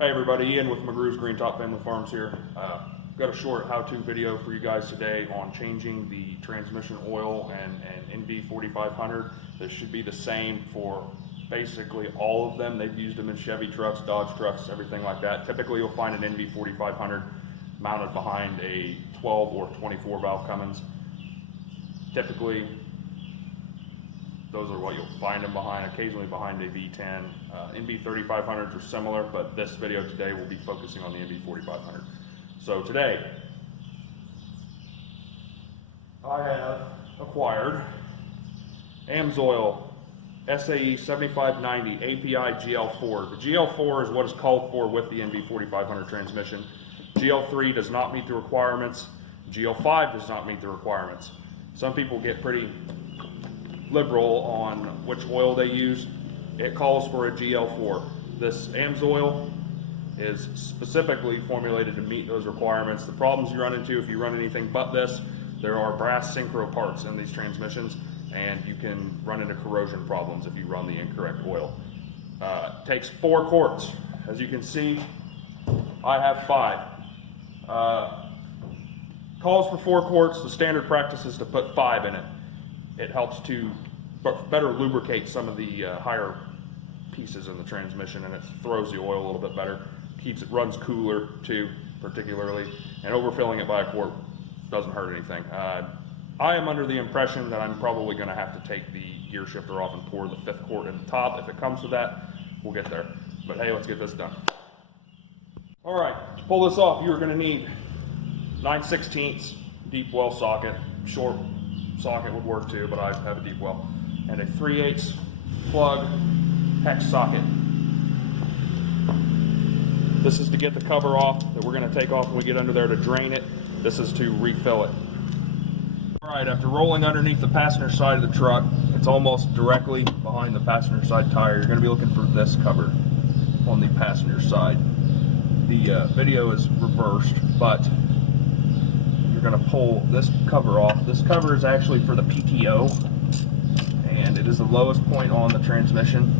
Hey everybody, Ian with McGrew's Green Top Family Farms here. Got a short how-to video for you guys today on changing the transmission oil and NV4500. This should be the same for basically all of them. They've used them in Chevy trucks, Dodge trucks, everything like that. Typically you'll find an NV4500 mounted behind a 12 or 24 valve Cummins. Typically those are what you'll find them behind, occasionally behind a V10. NV3500s are similar, but this video today will be focusing on the NV4500. So today, I have acquired AMSOIL SAE 7590 API GL4. The GL4 is what is called for with the NV4500 transmission. GL3 does not meet the requirements. GL5 does not meet the requirements. Some people get pretty liberal on which oil they use. It calls for a GL4. This AMSOIL is specifically formulated to meet those requirements. The problems you run into if you run anything but this, there are brass synchro parts in these transmissions, and you can run into corrosion problems if you run the incorrect oil. It takes 4 quarts. As you can see, I have 5. Calls for 4 quarts. The standard practice is to put 5 in it. It helps to better lubricate some of the higher pieces in the transmission, and it throws the oil a little bit better. Keeps it runs cooler too, particularly, and overfilling it by a quart doesn't hurt anything. I am under the impression that I'm probably going to have to take the gear shifter off and pour the 5th quart in the top. If it comes to that, we'll get there. But hey, let's get this done. All right, to pull this off, you're going to need 9/16 deep well socket. Short socket would work too, but I have a deep well, and a 3/8 plug hex socket. This is to get the cover off that we're going to take off when we get under there to drain it. This is to refill it. All right, after rolling underneath the passenger side of the truck, it's almost directly behind the passenger side tire. You're going to be looking for this cover on the passenger side. The video is reversed, but going to pull this cover off. This cover is actually for the PTO, and it is the lowest point on the transmission.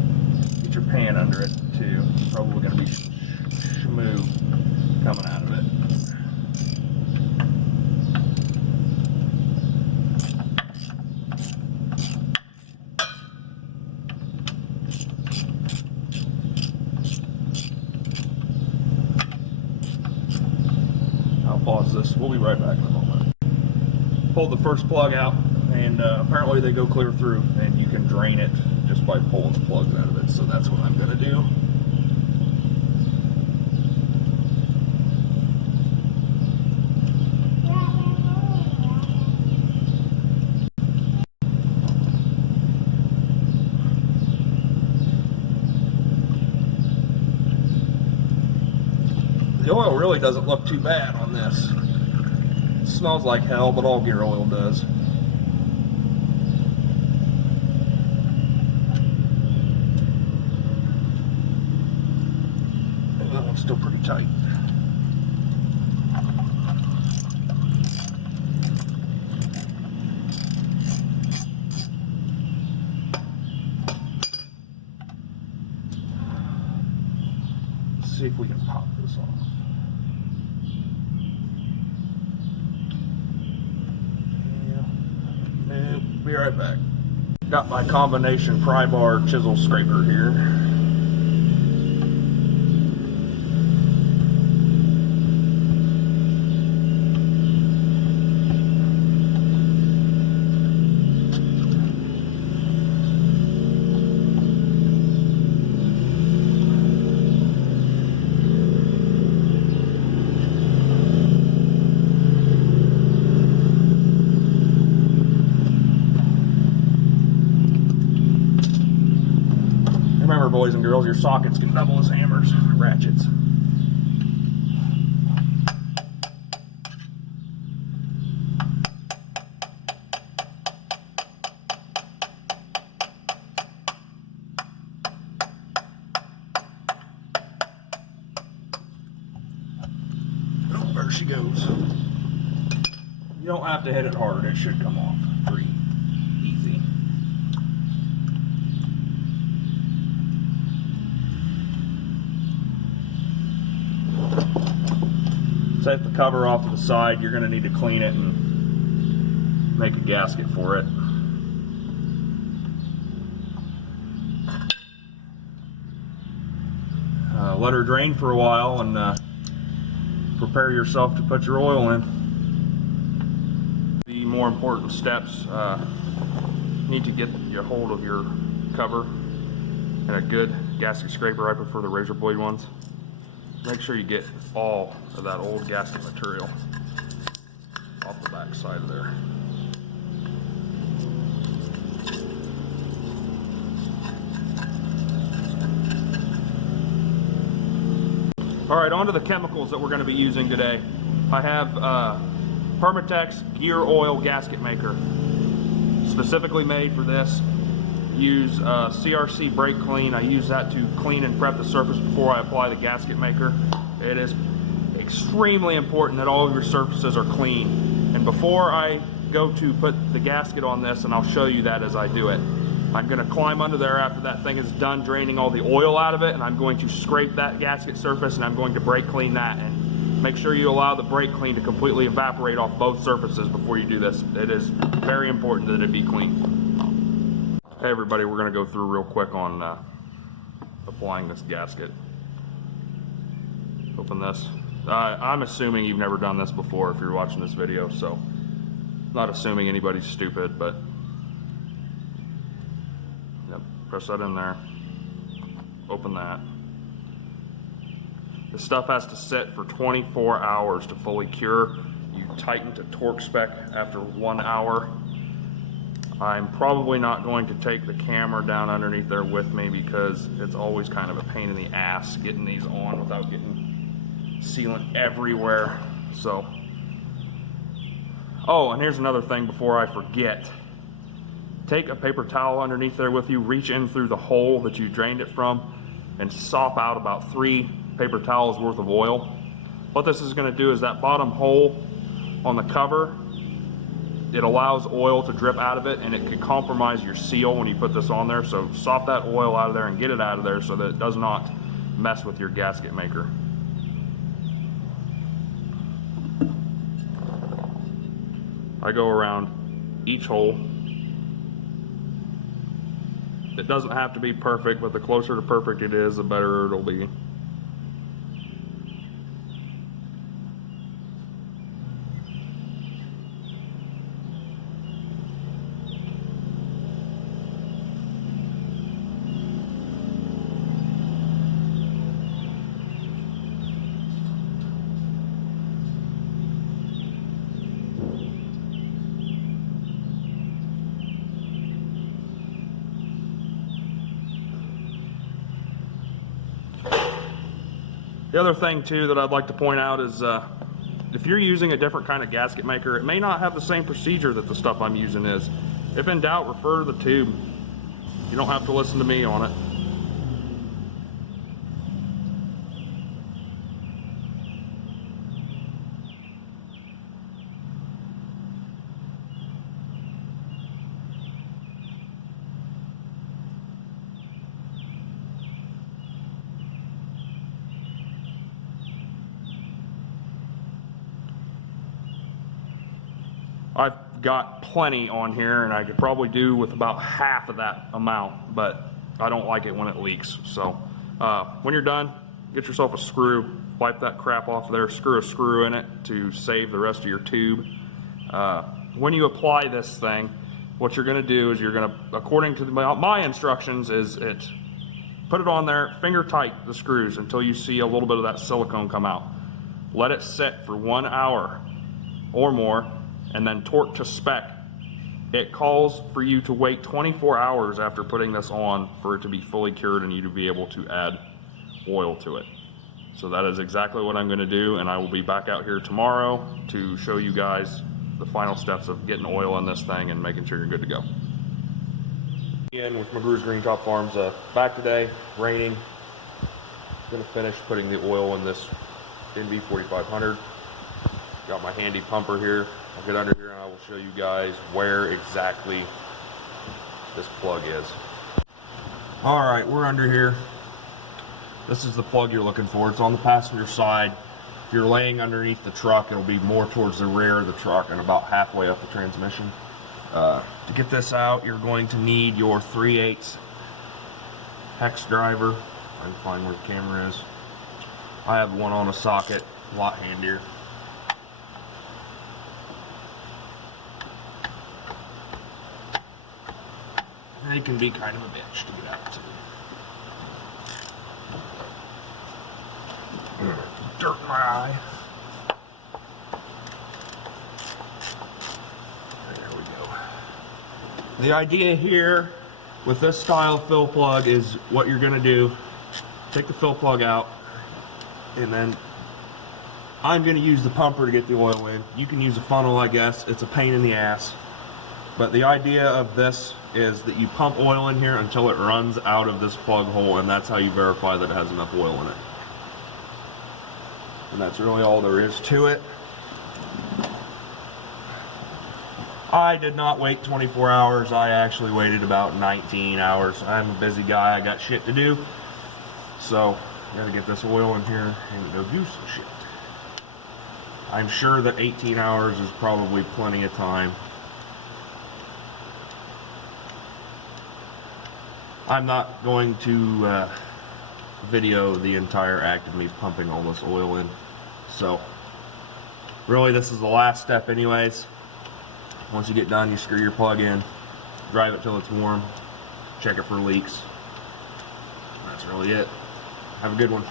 Get your pan under it too. Probably going to be schmoo coming out of it. I'll pause this. We'll be right back in a moment. Pulled the first plug out, and apparently they go clear through, and you can drain it just by pulling the plugs out of it. So that's what I'm going to do. The oil really doesn't look too bad on this. It smells like hell, but all gear oil does. That one's still pretty tight. Let's see if we can pop this off. Be right back. Got my combination pry bar chisel scraper here. Remember, boys and girls, your sockets can double as hammers, ratchets. Oh, there she goes. You don't have to hit it hard, it should come off pretty easy. take the cover off to the side, you're going to need to clean it and make a gasket for it. Let her drain for a while and prepare yourself to put your oil in. The more important steps, need to get a hold of your cover and a good gasket scraper. I prefer the razor blade ones. Make sure you get all of that old gasket material off the back side of there. Alright, on to the chemicals that we're going to be using today. I have Permatex Gear Oil Gasket Maker. Specifically made for this. Use CRC Brake Clean. I use that to clean and prep the surface before I apply the gasket maker. It is extremely important that all of your surfaces are clean. And before I go to put the gasket on this, and I'll show you that as I do it, I'm going to climb under there after that thing is done draining all the oil out of it, and I'm going to scrape that gasket surface, and I'm going to brake clean that. And make sure you allow the brake clean to completely evaporate off both surfaces before you do this. It is very important that it be clean. Hey everybody, we're going to go through real quick on applying this gasket. Open this. I'm assuming you've never done this before if you're watching this video, so not assuming anybody's stupid, but yep, press that in there. Open that. The stuff has to sit for 24 hours to fully cure. You tighten to torque spec after 1 hour. I'm probably not going to take the camera down underneath there with me because it's always kind of a pain in the ass getting these on without getting sealant everywhere. So, oh, and here's another thing before I forget. Take a paper towel underneath there with you, reach in through the hole that you drained it from, and sop out about 3 paper towels worth of oil. What this is going to do is that bottom hole on the cover, it allows oil to drip out of it, and it could compromise your seal when you put this on there. So sop that oil out of there and get it out of there so that it does not mess with your gasket maker. I go around each hole. It doesn't have to be perfect, but the closer to perfect it is, the better it'll be. The other thing too that I'd like to point out is if you're using a different kind of gasket maker, it may not have the same procedure that the stuff I'm using is. If in doubt, refer to the tube. You don't have to listen to me on it. I've got plenty on here, and I could probably do with about half of that amount, but I don't like it when it leaks. So when you're done, get yourself a screw, wipe that crap off there, screw a screw in it to save the rest of your tube. When you apply this thing, what you're going to do is you're going to, according to my instructions, is put it on there, finger tight the screws until you see a little bit of that silicone come out. Let it sit for 1 hour or more, and then torque to spec. It calls for you to wait 24 hours after putting this on for it to be fully cured and you to be able to add oil to it. So that is exactly what I'm going to do, and I will be back out here tomorrow to show you guys the final steps of getting oil in this thing and making sure you're good to go. Again with McGrew's Green Top Farms, back today, raining. I'm going to finish putting the oil in this NV4500. Got my handy pumper here. I'll get under here and I will show you guys where exactly this plug is. Alright, we're under here. This is the plug you're looking for. It's on the passenger side. If you're laying underneath the truck, it'll be more towards the rear of the truck and about halfway up the transmission. To get this out, you're going to need your 3/8 hex driver. I can find where the camera is. I have one on a socket, a lot handier. And it can be kind of a bitch to get out too. Dirt in my eye. There we go. The idea here with this style of fill plug is what you're going to do. Take the fill plug out, and then I'm going to use the pumper to get the oil in. You can use a funnel, I guess. It's a pain in the ass. But the idea of this is that you pump oil in here until it runs out of this plug hole, and that's how you verify that it has enough oil in it. And that's really all there is to it. I did not wait 24 hours. I actually waited about 19 hours. I'm a busy guy. I got shit to do. So, I gotta get this oil in here and go do some shit. I'm sure that 18 hours is probably plenty of time. I'm not going to video the entire act of me pumping all this oil in. So, really this is the last step anyways. Once you get done, you screw your plug in, drive it till it's warm, check it for leaks. That's really it. Have a good one.